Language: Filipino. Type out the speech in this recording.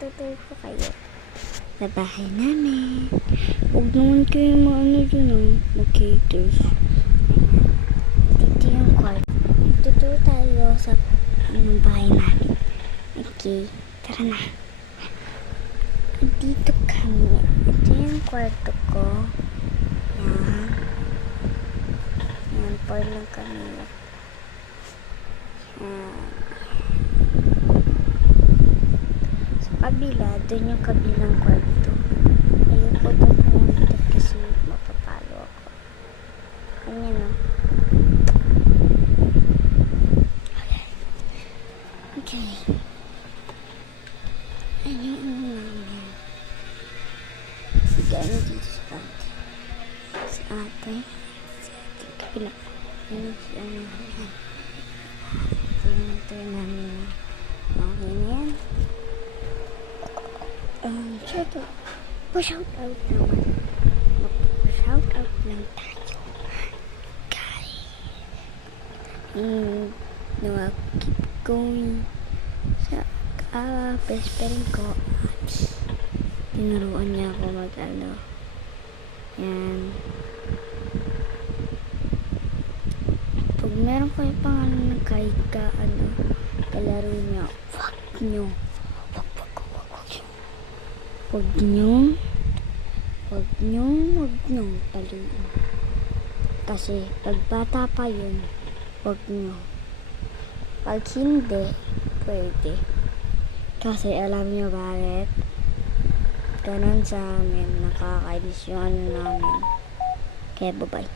tutulog po kayo sa bahay namin. Huwag naman kayo mag-haters. Dito yung kwarto. Tutulog tayo sa bahay namin. Okay, tara na. Dito kami. Ito yung kwarto ko. Yan. Yan, pour lang kami. Sa kabila, dun yung kabilang kwarto. Ayun po doon pumunta kasi mapapalo ako. Ganyan o. Okay. Ayun yung namin. Gano'n dito sa kwarto. Sa ate. Sa ate kabila. Ayun siya namin. Ito yung namin. Okay na yan. Shout out. Pa-shout out naman. Mag-shout out lang tayo. Guys. Keep going sa best friend ko. Tinuruan niya ako mag-ano. Yan. Pag meron kayo pang kahit kalaro niya, wag nyo paliin. Kasi pag bata pa yun, wag nyo. Pag hindi, pwede. Kasi alam nyo bakit? Ganon sa amin, nakakainis yung namin. Kaya bye-bye.